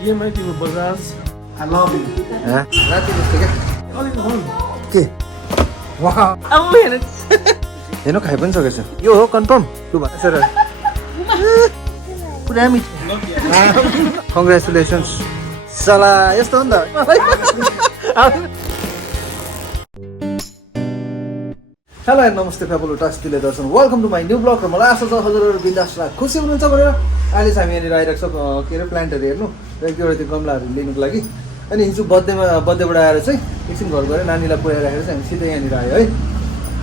EMI तिम्रो Bajaj I love you. राति जस्तो क्या के वाह हेर्नु खाइ पनि सकेछ यो हो कन्फर्म लु भनेर पुरा मिठो कङ्ग्रेचुलेसन्स सला यस्तो हो नि त हेलो एन्ड नमस्ते फेबुल टास्टिले दर्शन welcome to my new blog र मलाई आशा छ हजुरहरू बिन्दास र खुसी हुनुहुन्छ भनेर अहिले चाहिँ हामी यहाँनिर आइरहेको छ के अरे प्लान्टहरू हेर्नु र एक दुईवटा त्यो गमलाहरू लिनुको लागि अनि हिजो बर्थडेबाट आएर चाहिँ एकछिन घर गएर नानीलाई पुऱ्याइराखेर चाहिँ हामी सिधै यहाँनिर आयो है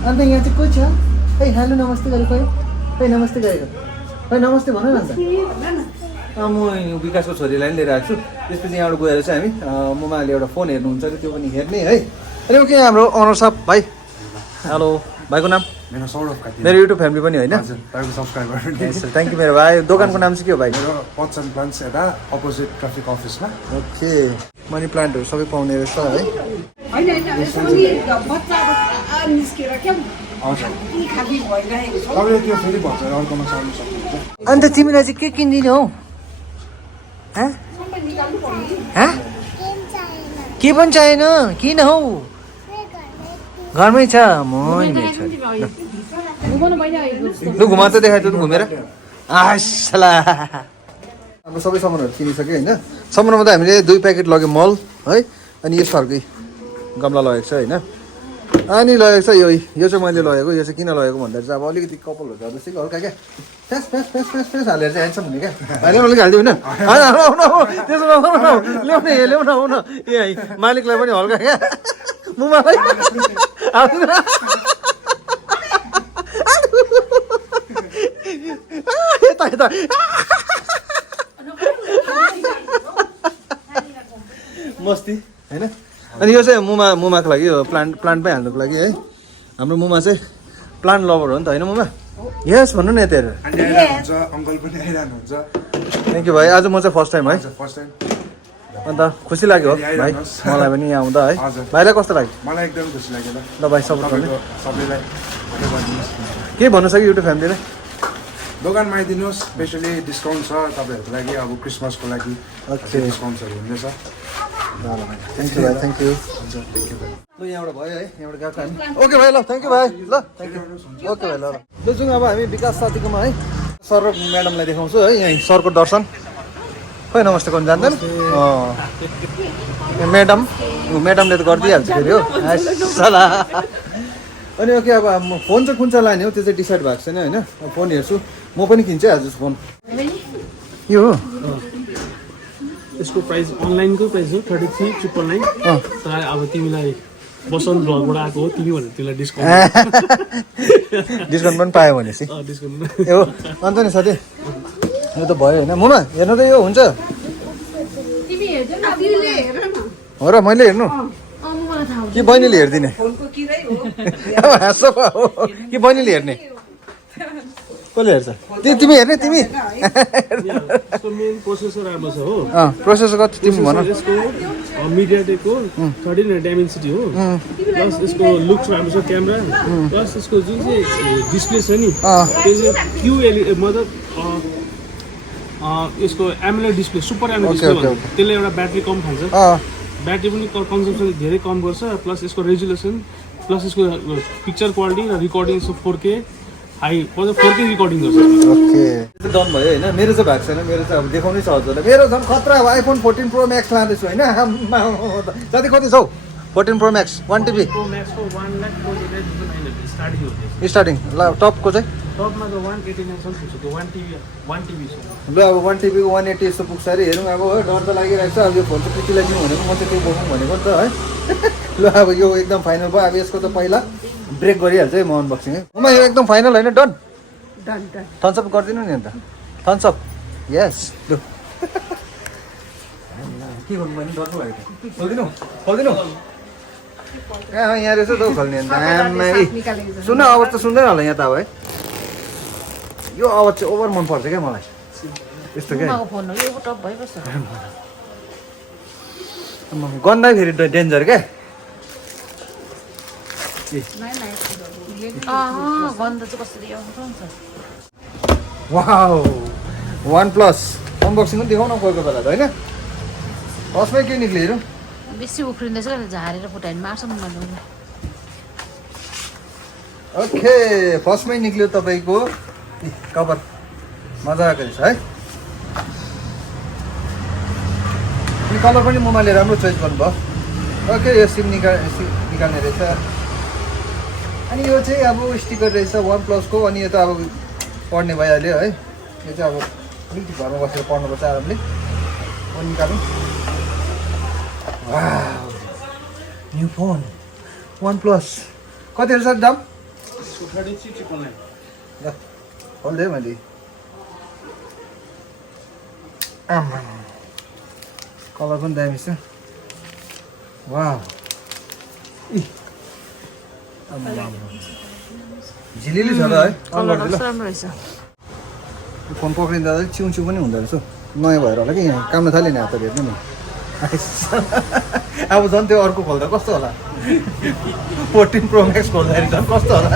अन्त यहाँ चाहिँ को छ खै हेलो नमस्ते गरेको खै नमस्ते गरेको खै नमस्ते भन न अन्त म विकासको छोरीलाई पनि लिएर आएको छु त्यसपछि यहाँबाट गएर चाहिँ हामी मुमाले एउटा फोन हेर्नुहुन्छ अरे त्यो पनि हेर्ने है अनि ओके हाम्रो अनर साहब भाइ हेलो भाइको नाम मेरो युट्युब फ्यामिली पनि होइन थ्याङ्क यू मेरो भाइ दोकानको नाम चाहिँ के हो भाइ पचन प्लान्ट्स यता अपोजिट ट्राफिक अफिसमा ओके मनी प्लान्टहरू सबै पाउने रहेछ है त्यो फेरि भन्छ अर्कोमा सार्नु सक्नुहुन्छ अन्त तिमीलाई चाहिँ के किनिदिनु हौ के पनि चाहिएन किन हौ घरमै छ लु घुमा त देखाइ त घुमेर आसला हाम्रो सबै सामानहरू किनिसक्यो होइन सामानमा त हामीले 2 प्याकेट लग्यो मल है अनि यस्तो खालकै गमला लगेको छ होइन अनि लगेको छ यो चाहिँ मैले लगेको यो चाहिँ किन लगेको भन्दा चाहिँ अब अलिकति कपालहरू झर्दैछ कि हल्का क्या फ्यास फ्यास फ्यास फ्यास फ्यास हालेर चाहिँ ह्यान्डसम हुने क्या अहिले अलिक हालिदियो होइन त्यसो ल्याउने ल्याउन आउन ए मालिकलाई पनि हल्का क्या मुमालाई यता यता मस्ती होइन अनि यो चाहिँ मुमाको लागि यो प्लान्टमै हाल्नुको लागि है हाम्रो मुमा चाहिँ प्लान्ट लभर हो नि त होइन मुमा यस भन्नु न यता हुन्छ अङ्कल पनि आइरहनुहुन्छ थ्याङ्क यू भाइ आज म चाहिँ फर्स्ट टाइम है फर्स्ट टाइम अन्त खुसी लाग्यो भाइ मलाई पनि यहाँ आउँदा है भाइलाई कस्तो लाग्यो मलाई एकदम खुसी लाग्यो ल भाइ सपोर्ट गर्ने सबैलाई के भन्नु छ कि युट्युब फ्यामिलीलाई दोकानमा आइदिनुहोस् स्पेसली डिस्काउन्ट छ तपाईँहरूको लागि अब क्रिसमसको लागि डिस्काउन्ट्सहरू हुँदैछ थ्याङ्क यू भाइ थ्याङ्क यू ल यहाँबाट भयो है यहाँबाट गएको हामी ओके भाइ ल थ्याङ्क यू भाइ ल थ्याङ्क यू ओके भाइ ल ल जाउँ अब हामी विकास साथीकोमा है सर र म्याडमलाई देखाउँछु है यहीँ सरको दर्शन खै नमस्ते गर्नु जान्दैन म्याडमले त गरिदिइहाल्छ फेरि हो सला अनि ओके अब फोन चाहिँ कुन चाहिँ लाने हो त्यो चाहिँ डिसाइड भएको छैन होइन फोन हेर्छु म पनि किन्छु है आज फोन यो हो यसको प्राइस अनलाइनको प्राइस हो 33,999 तर अब तिमीलाई बसन्त भ्लगबाट आएको हो तिमी भनेर तिमीलाई डिस्काउन्ट पनि पायो भनेपछि डिस्काउन्ट ए हो अन्त नि साथी यो त भयो होइन मुमा हेर्नु त यो हुन्छ हो र मैले हेर्नु कि बहिनीले हेरिदिने अब हाँसो हो कि बहिनीले हेर्ने कसले हेर्छ तिमी हेर्ने तिमी यसको मेन प्रोसेसर राम्रो छ हो प्रोसेसर कति तिमी भन यसको मिडियाटेकको 13 डाइमेन्सिटी हो प्लस यसको लुक्स राम्रो छ क्यामेरा प्लस यसको जुन चाहिँ डिस्प्ले छ नि त्यो चाहिँ QLED मतलब यसको AMOLED display super AMOLED display भन्छ त्यसले एउटा ब्याट्री कम खान्छ ब्याट्री पनि कन्जम्सन धेरै कम गर्छ प्लस यसको रेजुलेसन प्लस यसको पिक्चर क्वालिटी र रिकर्डिङ यसको 4K हाई 4K रिकर्डिङ गर्छ ओके डन भयो होइन मेरो चाहिँ भएको छैन मेरो चाहिँ अब देखाउनै छ हजुरलाई मेरो झन् खतरा अब आइफोन 14 प्रो म्याक्स लाँदैछु होइन जति कति छ 14 प्रो म्याक्स 1 TB प्रो म्याक्सको 1,49,900 स्टार्टिङ ल टपको चाहिँ टपमा त 189 सम्म पुग्छ त्यो 1 TB छ ल अब 1 TB को 180 यस्तो पुग्छ अरे हेरौँ अब है डर त लागिरहेको छ अब यो फोन चाहिँ पिटीलाई किन्नु भनेको म चाहिँ त्यो बोक्नु भनेको नि त है ल अब यो एकदम फाइनल भयो अब यसको त पहिला ब्रेक गरिहाल्छ है म अनबक्सिङ है म यो एकदम फाइनल होइन डन थम्सअप गरिदिनु नि अन्त थम्सअप यस लु के गर्नु भने डर लागेको खोलिदिनु कहाँ यहाँ रहेछ त खोल्ने सुन आवाज त सुन्दैन होला यहाँ त अब है यो आवाज चाहिँ ओभर मन पर्छ क्या मलाई यस्तो क्या गन्दा फेरि डेन्जर क्या वाउ OnePlus अनबक्सिङ पनि देखाउन कोही कोही बेला त होइन फर्स्टमै के निक्ल्यो हेरौँ बेसी उफ्रिँदैछ क्या झारेर फुटायो भने मार्छ नि ओके फर्स्टमै निक्ल्यो तपाईँको कभर मजाको रहेछ है अनि कलर पनि मुमाले राम्रो चोइस गर्नुभयो ओके यो सिम निकाल्ने रहेछ अनि यो चाहिँ अब स्टिकर रहेछ OnePlus को अनि यो त अब पढ्ने भइहाल्यो है यो चाहिँ अब अलिकति घरमा बसेर पढ्नुपर्छ आरामले निकालौँ न्यू फोन OnePlus कति रहेछ दाम ल खोल्दै मैले आमा कलर पनि दामी छ वाह झिलिली छ त है राम्रो रहेछ फोन पक्रिँदा चिउ पनि हुँदो रहेछ नयाँ भएर होला कि यहाँ काम्न थाल्यो नि हात हेर्नु नि अब झन् त्यो अर्को खोल्दा कस्तो होला 14 Pro Max खोल्दाखेरि झन् कस्तो होला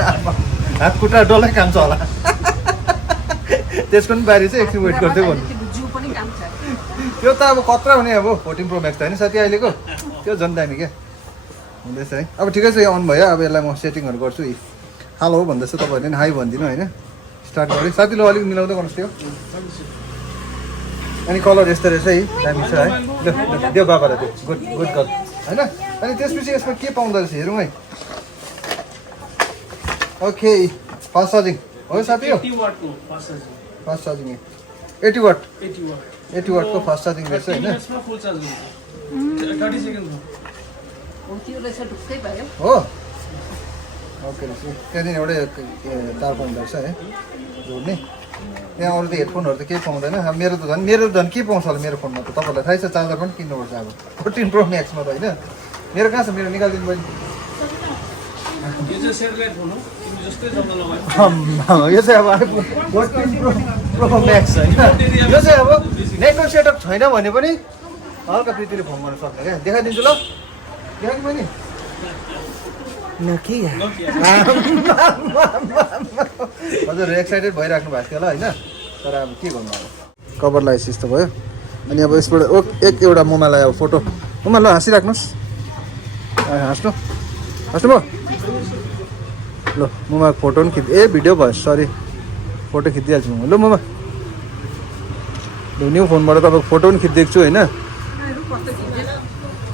हात खुट्टा डल्लै काम्छ होला त्यसको पनि बारी चाहिँ एकछिन वेट गर्दै भन्नु त्यो त अब कत्रा हुने अब 14 Pro Max त होइन साथी अहिलेको त्यो झन् दामी क्या हुँदैछ है अब ठिकै छ यो अन भयो अब यसलाई म सेटिङहरू गर्छु हालो भन्दैछ तपाईँहरूले पनि हाई भनिदिनु होइन स्टार्ट गरेँ साथीले अलिक मिलाउँदै गर्नुहोस् त्यो अनि कलर यस्तो रहेछ है दामी छ है ल देऊ बाबालाई त्यो गुड गर्ल होइन अनि त्यसपछि यसमा के पाउँदो रहेछ हेरौँ है ओके फास्ट चार्जिङ हो साथी हो फास्ट चार्जिङ 80 वाट को फास्ट चार्जिङ रहेछ होइन हो ओके रहेछ त्यहाँदेखि एउटै तार पाउँदो रहेछ है जोड्ने त्यहाँ अरू त हेडफोनहरू त केही पाउँदैन अब मेरो झन् के पाउँछ होला मेरो फोनमा त तपाईँलाई थाहै छ चार्जर पनि किन्नुपर्छ अब 14 Pro Max मा त होइन मेरो कहाँ छ मेरो निकालिदिनु मैले यो चाहिँ अब 14 Pro Max होइन यो चाहिँ अब नेटवर्क सेटअप छैन भने पनि हल्का प्रितीले फोन गर्न सक्छ क्या देखाइदिन्छु ल देखाएको मैले हजुर एक्साइटेड भइराख्नु भएको थियो होला होइन तर अब के गर्नु अब कभर लगाएपछि यस्तो भयो अनि अब यसबाट एउटा मुमालाई अब फोटो मुमा ल हाँसिराख्नुहोस् हाँस्नु भयो ल मुमाको फोटो पनि भिडियो भयो सरी फोटो खिचिदिइहाल्छु म ल मुमा ल न्यू फोनबाट तपाईँको फोटो पनि खिचिदिएको छु होइन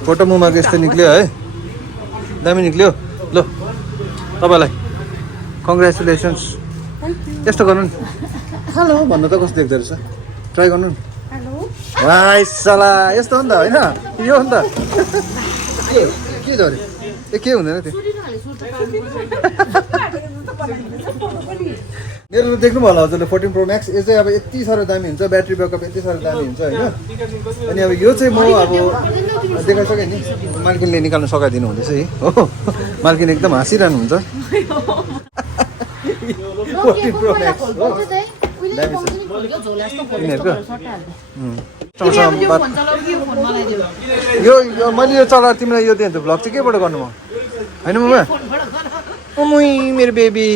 फोटो मुमाको यस्तो निक्ल्यो है दामी निक्ल्यो ल तपाईँलाई कङ्ग्रेचुलेसन्स यस्तो गर्नु नि हेलो भन्नु त कस्तो देख्दो रहेछ ट्राई गर्नु नि भाइ सला यस्तो हो नि त होइन यो हो नि त के छ अरे के हुँदैन त्यो मेरो त देख्नु भयो होला हजुरले 14 Pro Max यो चाहिँ अब यति साह्रो दामी हुन्छ ब्याट्री ब्याकअप यति साह्रो दामी हुन्छ होइन अनि अब यो चाहिँ म अब देखाइसकेँ नि मालकिनले निकाल्नु सघाइदिनु हुँदैछ है हो मालकिन एकदम हाँसिरहनु हुन्छ 14 Pro Max हो दामी छ यिनीहरूको यो मैले यो चला तिमीलाई यो दिएँ त भ्लग चाहिँ केबाट गर्नु म होइन ममा ओमुई मेरो बेबी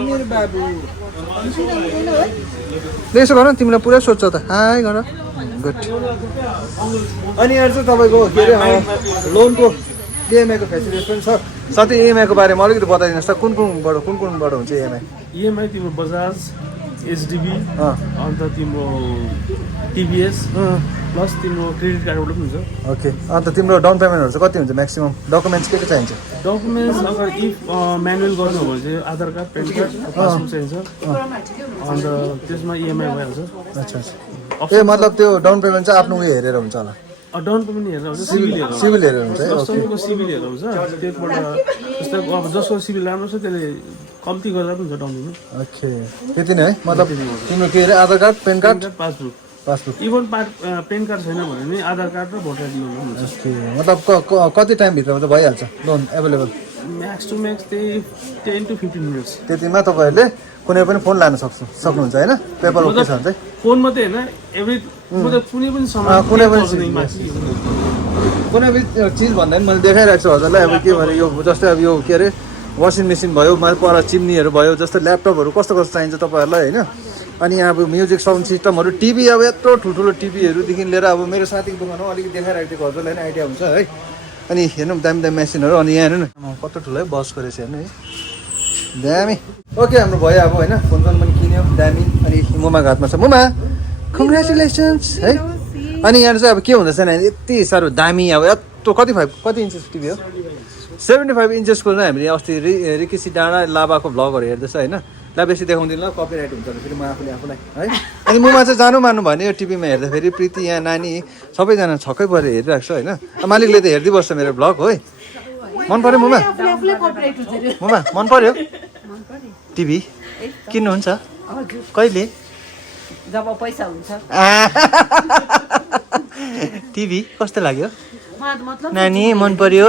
मेरो बाबु यसो गर न तिमीलाई पुरा सोध्छ त हाई गर गुड अनि यहाँ चाहिँ तपाईँको के अरे लोनको इएमआईको फेसिलिटिज पनि छ साथै इएमआईको बारेमा अलिकति बताइदिनुहोस् त कुनबाट हुन्छ इएमआई तिम्रो बजाज एचडिबी अन्त तिम्रो टिभीएस प्लस तिम्रो क्रेडिट कार्डबाट पनि हुन्छ ओके अन्त तिम्रो डाउन पेमेन्टहरू चाहिँ कति हुन्छ म्याक्सिमम डकुमेन्ट्स के चाहिन्छ डकुमेन्ट्स अगर इफ म्यानुअल गर्नु हो भने चाहिँ आधार कार्ड प्यान कार्ड पासबुक चाहिन्छ अन्त त्यसमा इएमआई भइहाल्छ अच्छा ए मतलब त्यो डाउन पेमेन्ट चाहिँ आफ्नो उयो हेरेर हुन्छ होला डाउन पेमेन्ट हेरेर हुन्छ सिभिल हेरेर हुन्छ है कस्टमरको सिभिल हेरेर हुन्छ त्यसबाट जस्तै अब जसको सिभिल राम्रो छ त्यसले कम्ती गरेर पनि हुन्छ डाउन पेमेन्ट ओके त्यति नै है मतलब तिम्रो के अरे Aadhaar card PAN card passbook even PAN card छैन भने नि आधार कार्ड र भोटर आइडी लोन हुन्छ ओके मतलब कति टाइमभित्रमा त भइहाल्छ loan available max to max त्यही 10 to 15 मिनट्स त्यतिमा तपाईँहरूले कुनै पनि फोन लान सक्नुहुन्छ होइन पेपर ओके छ भने चाहिँ फोन मात्रै होइन एभ्री मतलब कुनै पनि सामान कुनै पनि चिज भन्दा पनि मैले देखाइरहेको छु हजुरलाई अब के भने यो जस्तै अब यो के अरे वासिङ मेसिन भयो पर चिम्नीहरू भयो जस्तै ल्यापटपहरू कस्तो चाहिन्छ तपाईँहरूलाई होइन अनि अब म्युजिक साउन्ड सिस्टमहरू टिभी अब यत्रो ठुल्ठुलो टिभीहरूदेखि लिएर अब मेरो साथीको दोकान हो अलिकति देखाइरहेको थियो हजुरलाई नै आइडिया हुन्छ है अनि हेर्नु दामी दामी मेसिनहरू अनि यहाँ हेर्नु न कस्तो ठुलो है बसको रहेछ हेर्नु है दामी ओके हाम्रो भयो अब होइन फोन पनि किन्यो दामी अनि मुमा घाटमा छ मुमा कङ्ग्रेचुलेसन्स है अनि यहाँ चाहिँ अब के हुँदैछ नि यति साह्रो दामी अब यत्रो कति इन्चेस टिभी हो 75 इन्चेसको चाहिँ हामीले अस्ति रिकेसी डाँडा लाभाको भ्लगहरू हेर्दैछ होइन ला बेसी देखाउँदिनँ ल कपिराइट हुन्छ फेरि म आफूलाई है अनि मुमा चाहिँ जानु मान्नु भने यो टिभीमा हेर्दाखेरि प्रीति यहाँ नानी सबैजना छक्कै परेर हेरिरहेको छ होइन मालिकले त हेर्दै बस्छ मेरो भ्लग हो है मन पर्यो मुमा मन पर्यो टिभी किन्नुहुन्छ कहिले जब पैसा हुन्छ टिभी कस्तो लाग्यो नानी मन पर्यो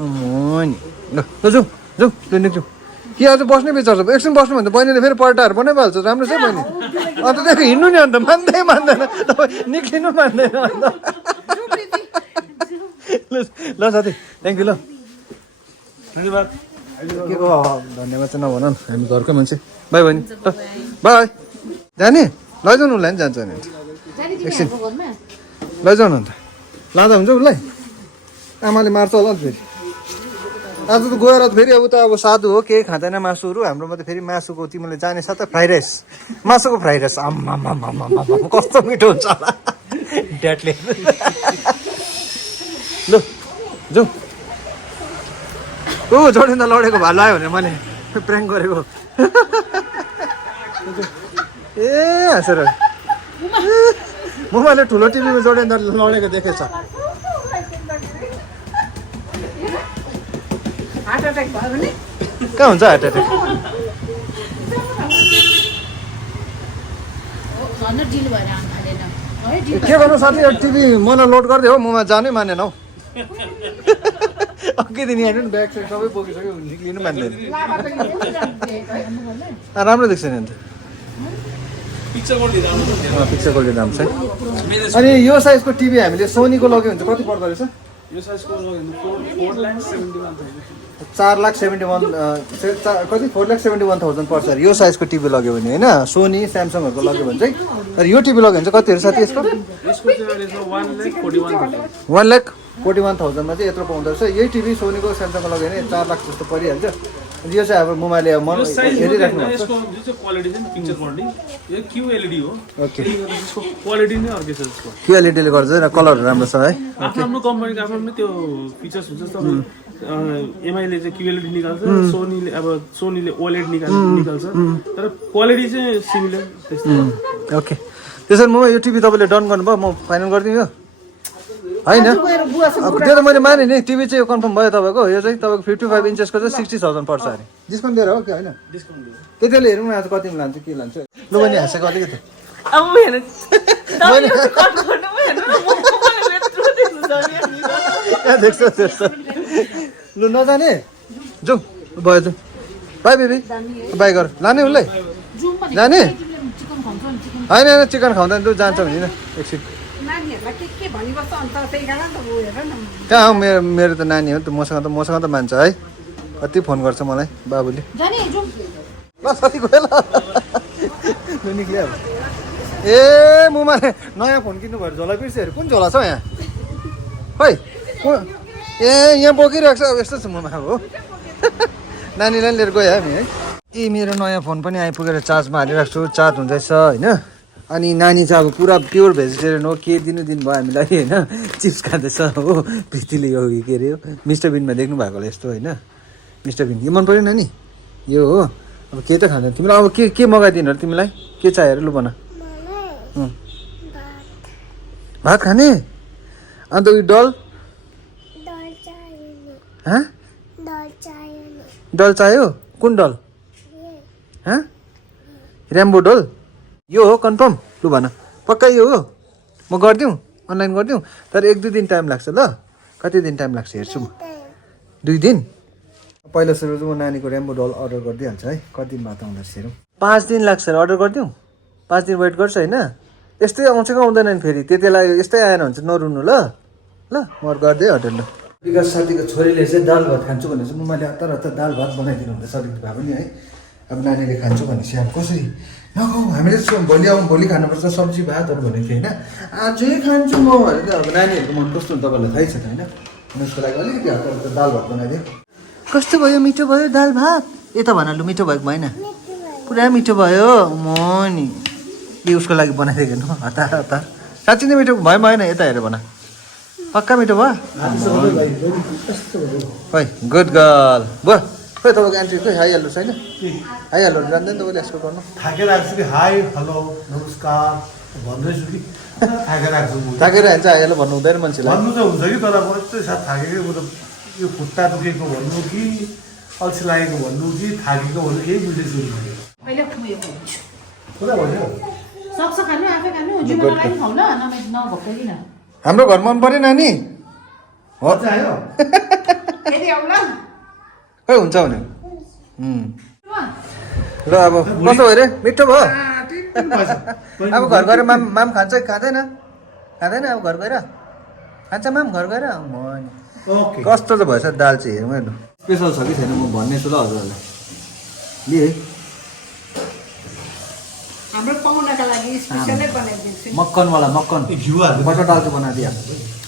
ल जाउँ जाउँ निक्छौँ कि आज बस्ने विचार छ एकछिन बस्नु भन्दा बहिनीले फेरि पर्टाहरू बनाइहाल्छ राम्रो छ बहिनी अन्त देखि हिँड्नु नि अन्त मान्दैन तपाईँ निक्लिनु मान्दैन अन्त ल साथी थ्याङ्क यू ल धन्यवाद के को धन्यवाद चाहिँ नभन न हामी घरकै मान्छे बाई बहिनी ल बाई जाने लैजाउनु उसलाई नि जान्छ नि एकछिन लैजाउनु अन्त लाँदा हुन्छ उसलाई आमाले मार्छ होला नि फेरि आज त गएर फेरि अब त अब साधु हो केही खाँदैन मासुहरू हाम्रोमा त फेरि मासुको तिमीले जाने साथ फ्राई राइस मासुको फ्राई राइस आम्मा कस्तो मिठो हुन्छ होला ड्याडले ल जाउँ ऊ जोडिँदा लडेको भए लायो भने मैले प्र्याङ्क गरेको ए हाँसेर मुमाले ठुलो टिभीमा जोडिँदा लडेको देखेछ हार्ट एट्याक भयो भने कहाँ हुन्छ हार्ट एट्याक के गर्नु साथी टिभी मलाई लोड गरिदियो हो मुमा जानै मानेन हौ अघि दिन हेर्नु नि ब्याग साइड सबै बोकिसक्यो निक्लिनु मान्दैन राम्रो देख्छ नि अन्त पिक्चर क्वालिटी दाम छ अनि यो साइजको टिभी हामीले सोनीको लग्यो भने चाहिँ कति पर्दो रहेछ यो साइजको 4,71,000 कति 4,71,000 पर्छ अरे यो साइजको टिभी लग्यो भने होइन सोनी स्यामसङहरूको लग्यो भने चाहिँ तर यो टिभी लग्यो भने चाहिँ कति हो साथी यसको 1,41,000 मा चाहिँ यत्रो पाउँदो रहेछ यही टिभी सोनीको स्यामसङको लग्यो भने 4 लाख जस्तो परिहाल्छ अनि यो चाहिँ अब मुमाले हेरिराख्नु यसको जुन चाहिँ क्वालिटी छ नि पिक्चर क्वालिटी यो QLED हो ओके यसको क्वालिटी नै अर्कै छ यसको QLED ले गर्छ र कलरहरू राम्रो छ है आफ्नो कम्पनीको आफ्नो त्यो फिचर्स हुन्छ जस्तो एमआईले चाहिँ QLED निकाल्छ सोनीले अब सोनीले OLED निकाल्छ तर क्वालिटी चाहिँ सिमिलर त्यस्तो ओके त्यसो भने म यो टिभी तपाईँले डन गर्नुभयो म फाइनल गरिदिउँ यो होइन अब त्यो त मैले माने नि टिभी चाहिँ यो कन्फर्म भयो तपाईँको यो चाहिँ तपाईँको 55 इन्चेसको चाहिँ 60,000 पर्छ अरे डिस्काउन्ट दिएर हो कि होइन डिस्काउन्ट दियो त्यति बेला हेरौँ न आज कतिमा लान्छ के लान्छ लु बहिनी हाँसेको अलिकति अब हेर्नु देख्छ लु नजाने जाउँ भयो जाउँ बाई बेबी बाई गर लाने उसलाई जाने होइन होइन चिकन खाउँदैन तँ जान्छ भने एकछिन कहाँ हौ मेरो त नानी हो त मसँग त मान्छ है कति फोन गर्छ मलाई बाबुले ल साथी गयो ल निक्ल्यो ए मुमाले नयाँ फोन किन्नु भयो झोला बिर्सेहरू कुन झोला छ हौ यहाँ खै ए यहाँ बोकिरहेको छ अब यस्तो छ मुमा हो नानीलाई लिएर गयो हामी है ए मेरो नयाँ फोन पनि आइपुगेर चार्जमा हालिरहेको छु चार्ज हुँदैछ होइन अनि नानी चाहिँ अब पुरा प्योर भेजिटेरियन हो के दिनुभयो हामीलाई होइन चिप्स खाँदैछ हो प्रीतिले यो के अरे मिस्टर बिनमा देख्नु भएको होला यस्तो होइन मिस्टर बिन यो मन पऱ्यो नानी यो हो अब के त खाँदैन तिमीलाई अब के मगाइदिनु तिमीलाई के चाहियो लु भन भात खाने अन्त उयो डल डल चाहियो कुन डल ऱ्याम्बो डल यो हो कन्फर्म लु भन पक्का यो हो म गरिदिउँ अनलाइन गरिदिउँ तर 1-2 दिन टाइम लाग्छ ल कति दिन टाइम लाग्छ हेर्छु म 2 दिन पहिला सुरु चाहिँ म नानीको ऱ्याम्बो डल अर्डर गरिदिइहाल्छु है कति दिन बाद आउँदा हेरौँ 5 दिन लाग्छ अर्डर गरिदिउँ 5 दिन वेट गर्छ होइन यस्तै आउँछ कि आउँदैन नि फेरि त्यति बेला यस्तै आएन भने चाहिँ नरुनु ल ल म गरिदिएँ अर्डर ल विकास साथीको छोरीले चाहिँ दाल भात खान्छु भने चाहिँ मैले हतार दाल भात बनाइदिनु हुँदैछ अलिकति भए पनि है अब नानीले खान्छु भनेपछि अब कसरी हामीले भोलि खानुपर्छ सब्जी भातहरू भनेको थियो होइन आजै खान्छु म भनेर चाहिँ अब नानीहरूको मन कस्तो हुन्छ तपाईँलाई थाहै छ होइन उसको लागि अलिकति हल्का दाल भात बनाइदियो कस्तो भयो मिठो भयो दाल भात यता भन लु मिठो भएको भएन पुरा मिठो भयो म नि के उसको लागि बनाइदिएको हेर्नु हतार हतार साँच्ची नै मिठो भयो भएन यता हेरेर भन पक्का मिठो भयो है गुड गर्ल भयो खोइ तपाईँको एन्ट्री खोइ हाइहाल्नु छैन हाइहाल्नु जान्दैन तपाईँले यसको गर्नु थाकेर आएको छु कि हाई हेलो नमस्कार भन्दैछु कि थाकेर आएको छु थाकेर हान्छ हाइहाल्नु भन्नु हुँदैन मान्छेलाई भन्नु त हुन्छ कि तर म यस्तै साथ थाकेकै म त यो खुट्टा दुखेको भन्नु कि अल्छी लागेको भन्नु कि थाकेको भन्नु केही बुझेछु अहिले खुवेको हुन्छु कुरा भन्यो सक्छ खानु आफै खानु जिम्मेवारी पनि खाउ ल नभएको किन हाम्रो घर मन पऱ्यो नानी हो आयो फेरि आउँ ल खै हुन्छ भने ल अब कस्तो भयो रे मिठो भयो अब घर गएर माम खान्छ कि खाँदैन खाँदैन अब घर गएर खान्छ माम घर गएर म ओके कस्तो त भएछ दाल चाहिँ हेरौँ हेर्नु स्पेसल छ कि छैन म भन्नेछु ल हजुरहरूलाई लि है हाम्रो पाहुनाका लागि स्पेसलै बनाइदिन्छु मक्कनवाला मक्कन बटर दाल चाहिँ बनाइदियो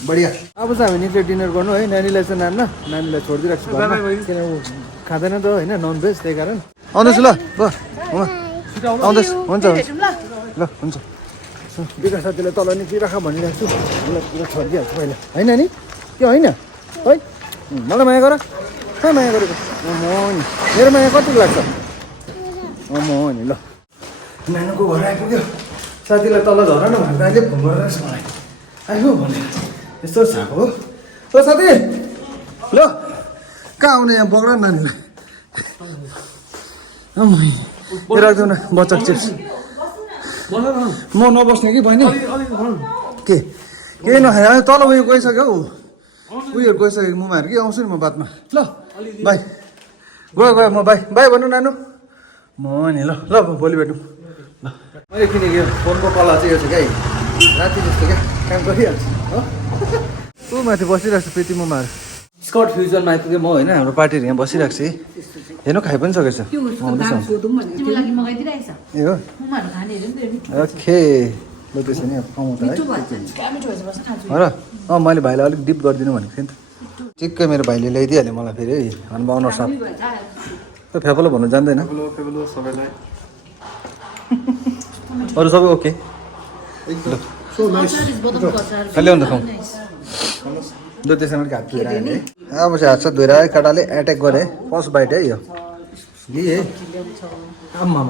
बढिया अब चाहिँ हामी निक्लियो डिनर गर्नु है नानीलाई चाहिँ नानीलाई छोडिदिइराख्छु घरमा किन ऊ खाँदैन त होइन नन भेज त्यही कारण आउँदैछु ल आउँदैछु हुन्छ ल हुन्छ बिका साथीलाई तल निक्लिराख भनिरहेको छु उसलाई पुरा छोडिदिइहाल्छु पहिला होइन नि त्यो होइन है मलाई माया गर कहाँ माया गरेको म नि मेरो माया कति लाग्छ म नि ल नानीको घर आइपुग्यो साथीलाई तल झर न भनेर अहिले फोन गरेर मलाई आइयो भने यस्तो छ हो ल साथी ल कहाँ आउने यहाँ बग्रा नानीलाई राख्दैन बच्चा चिप्स म नबस्ने कि बहिनी के केही नखाए तल उयो गइसक्यो हौ उयोहरू गइसक्यो मुमाहरू कि आउँछु नि म बादमा ल बाई गयो म बाई भन्नु नानु म नि ल भोलि भेटौँ ल मैले किनेको यो फोनको कलर चाहिँ यो छ क्या राति जस्तो क्या काम गरिहाल्छु हो ऊ माथि बसिरहेको छु प्रीति मुमाहरू स्कट फ्युजनमा आइपुग्यो म होइन हाम्रो पार्टीहरू यहाँ बसिरहेको छु हेर्नु खाइ पनि सकेछ तिम्रो लागि मगाइदिइरहेछ ए हो मुमाहरू खाने हेर्नु नि मिठो ओके ल त्यसो नि पाउँछ है मिठो भन्छ क्या मिठो भएछ बस्न खान्छु हो र मैले भाइलाई अलिक डिप गरिदिनु भनेको थिएँ नि त ठिक्कै मेरो भाइले ल्याइदिइहाल्यो मलाई फेरि है अनि बाउनर साथ फेफलो भन्नु जान्दैन अरू सबै ओके ल्याउनु त खाउँ ल त्यसमा अलिक हात धोएर आयो है अब चाहिँ हात साथ धोएर आयो काँटाले एट्याक गरेँ फर्स्ट बाइट है यो लिएँ आम्मा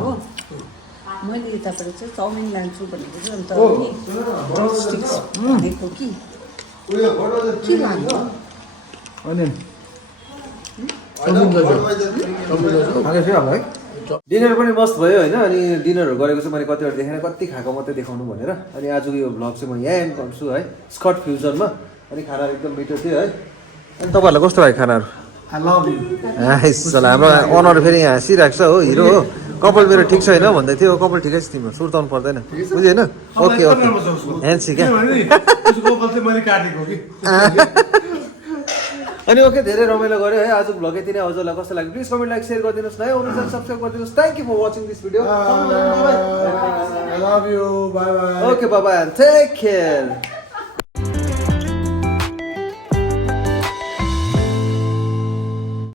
मैले यताबाट चाहिँ चाउमिन लान्छु भनेको चाहिँ अन्त दिएको कि के लानु अनि है डिनर पनि मस्त भयो होइन अनि डिनरहरू गरेको चाहिँ मैले कतिवटा देखेन कति खाएको मात्रै देखाउनु भनेर अनि आजको यो भ्लग चाहिँ म यहाँ एन्ड गर्छु है स्कट फ्युजनमा अनि खानाहरू एकदम मिठो थियो है अनि तपाईँहरूलाई कस्तो लाग्यो खानाहरू हाम्रो अनर फेरि यहाँ हाँसिरहेको छ हो हिरो हो कपाल मेरो ठिक छैन भन्दै थियो कपाल ठिकै छ तिम्रो सुर्ताउनु पर्दैन बुझ्यो होइन ओके ओके ह्यान्सी क्या अनि ओके धेरै रमाइलो गऱ्यो है आज भ्लग यति नै हजुरलाई कस्तो लाग्यो प्लिज कमेन्ट लाइक सेयर गरिदिनुहोस् न है अनुसार सब्सक्राइब गरिदिनुहोस् thank you for watching this video I love you. Bye bye. Okay bye bye take care